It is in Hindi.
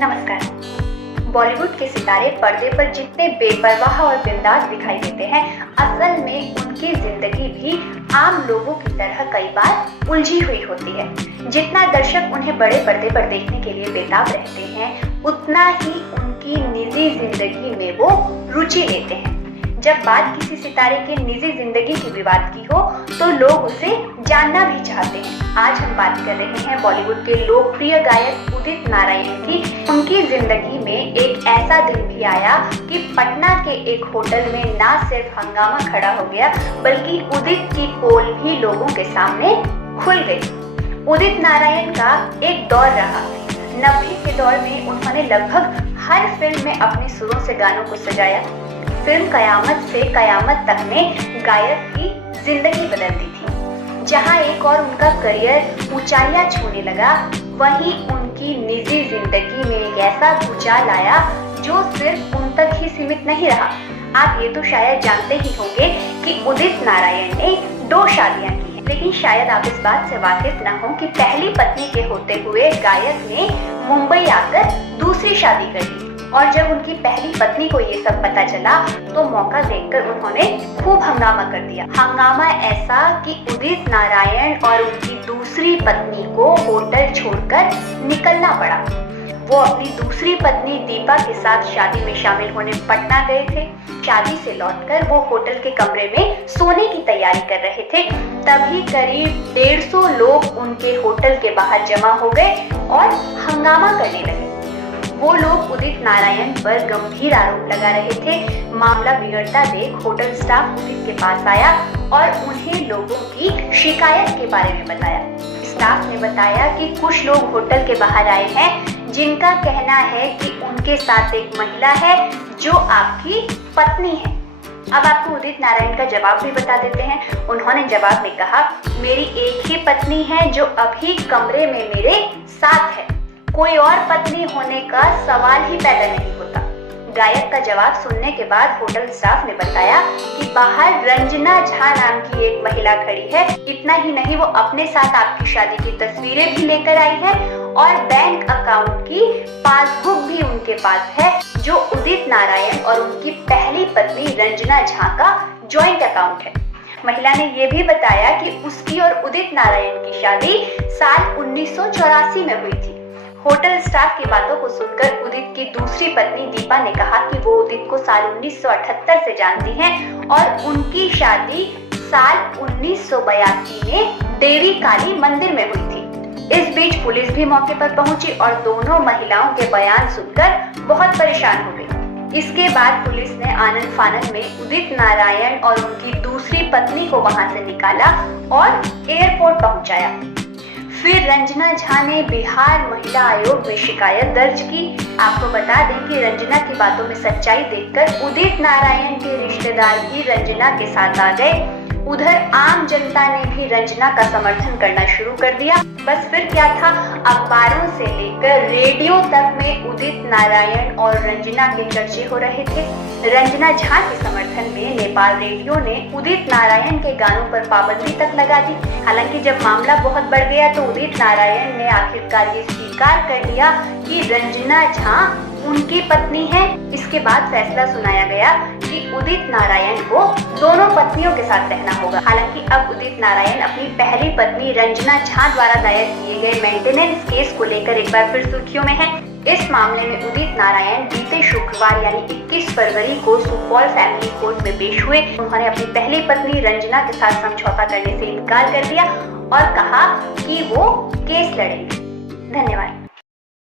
नमस्कार। बॉलीवुड के सितारे पर्दे पर जितने बेपरवाह और बिंदास दिखाई देते हैं, असल में उनकी जिंदगी भी आम लोगों की तरह कई बार उलझी हुई होती है। जितना दर्शक उन्हें बड़े पर्दे पर देखने के लिए बेताब रहते हैं, उतना ही उनकी निजी जिंदगी में वो रुचि लेते हैं। जब बात किसी सितारे के निजी जिंदगी की विवाद की हो, तो लोग उसे जानना भी चाहते हैं। आज हम बात कर रहे हैं बॉलीवुड के लोकप्रिय गायक उदित नारायण की। उनकी जिंदगी में एक ऐसा दिन भी आया कि पटना के एक होटल में ना सिर्फ हंगामा खड़ा हो गया, बल्कि उदित की पोल भी लोगों के सामने खुल गई। उदित नारायण का एक दौर रहा। 90 के दौर में उन्होंने लगभग हर फिल्म में अपने सुरों से गानों को सजाया। फिल्म कयामत से कयामत तक में गायक की जिंदगी बदल दी थी। जहां एक और उनका करियर ऊंचाइयां छूने लगा, वहीं उनकी निजी जिंदगी में एक ऐसा भूचाल आया जो सिर्फ उन तक ही सीमित नहीं रहा। आप ये तो शायद जानते ही होंगे कि उदित नारायण ने 2 शादियां की हैं, लेकिन शायद आप इस बात से वाकिफ न हो कि पहली पत्नी के होते हुए गायक ने मुंबई आकर दूसरी शादी कर ली। और जब उनकी पहली पत्नी को ये सब पता चला, तो मौका देखकर उन्होंने खूब हंगामा कर दिया। हंगामा ऐसा कि उदित नारायण और उनकी दूसरी पत्नी को होटल छोड़कर निकलना पड़ा। वो अपनी दूसरी पत्नी दीपा के साथ शादी में शामिल होने पटना गए थे। शादी से लौटकर वो होटल के कमरे में सोने की तैयारी कर रहे थे। तभी करीब 150 लोग उनके होटल के बाहर जमा हो गए और हंगामा करने लगे। वो लोग उदित नारायण पर गंभीर आरोप लगा रहे थे। मामला बिगड़ता देख होटल स्टाफ उदित के पास आया और उन्हें लोगों की शिकायत के बारे में बताया। स्टाफ ने बताया कि कुछ लोग होटल के बाहर आए हैं, जिनका कहना है कि उनके साथ एक महिला है जो आपकी पत्नी है। अब आपको उदित नारायण का जवाब भी बता देते हैं। उन्होंने जवाब में कहा, मेरी एक ही पत्नी है जो अभी कमरे में मेरे साथ है। कोई और पत्नी होने का सवाल ही पैदा नहीं होता। गायक का जवाब सुनने के बाद होटल स्टाफ ने बताया कि बाहर रंजना झा नाम की एक महिला खड़ी है। इतना ही नहीं, वो अपने साथ आपकी शादी की तस्वीरें भी लेकर आई है और बैंक अकाउंट की पासबुक भी उनके पास है, जो उदित नारायण और उनकी पहली पत्नी रंजना झा का ज्वाइंट अकाउंट है। महिला ने ये भी बताया कि उसकी और उदित नारायण की शादी साल 1984 में हुई थी। होटल स्टाफ की बातों को सुनकर उदित की दूसरी पत्नी दीपा ने कहा कि वो उदित को साल 1978 से जानती हैं और उनकी शादी साल 1982 में देवी काली मंदिर में हुई थी। इस बीच पुलिस भी मौके पर पहुंची और दोनों महिलाओं के बयान सुनकर बहुत परेशान हो गई। इसके बाद पुलिस ने आनन फानन में उदित नारायण और उनकी दूसरी पत्नी को वहां से निकाला और एयरपोर्ट पहुंचाया। फिर रंजना झा ने बिहार महिला आयोग में शिकायत दर्ज की। आपको बता दें कि रंजना की बातों में सच्चाई देखकर उदित नारायण के रिश्तेदार भी रंजना के साथ आ गए। उधर आम जनता ने भी रंजना का समर्थन करना शुरू कर दिया। बस फिर क्या था, अखबारों से लेकर रेडियो तक में उदित नारायण और रंजना के चर्चे हो रहे थे। रंजना झा के समर्थन में नेपाल रेडियो ने उदित नारायण के गानों पर पाबंदी तक लगा दी। हालांकि जब मामला बहुत बढ़ गया तो उदित नारायण ने आखिरकार ये स्वीकार कर लिया कि रंजना झा उनकी पत्नी है। इसके बाद फैसला सुनाया गया कि उदित नारायण को दोनों पत्नियों के साथ रहना होगा। हालांकि अब उदित नारायण अपनी पहली पत्नी रंजना झा द्वारा दायर किए गए मेंटेनेंस केस को लेकर एक बार फिर सुर्खियों में है। इस मामले में उदित नारायण बीते शुक्रवार यानी 21 फरवरी को सुपौल फैमिली कोर्ट में पेश हुए। उन्होंने अपनी पहली पत्नी रंजना के साथ समझौता करने से इनकार कर दिया और कहा कि वो केस लड़ेंगे। धन्यवाद।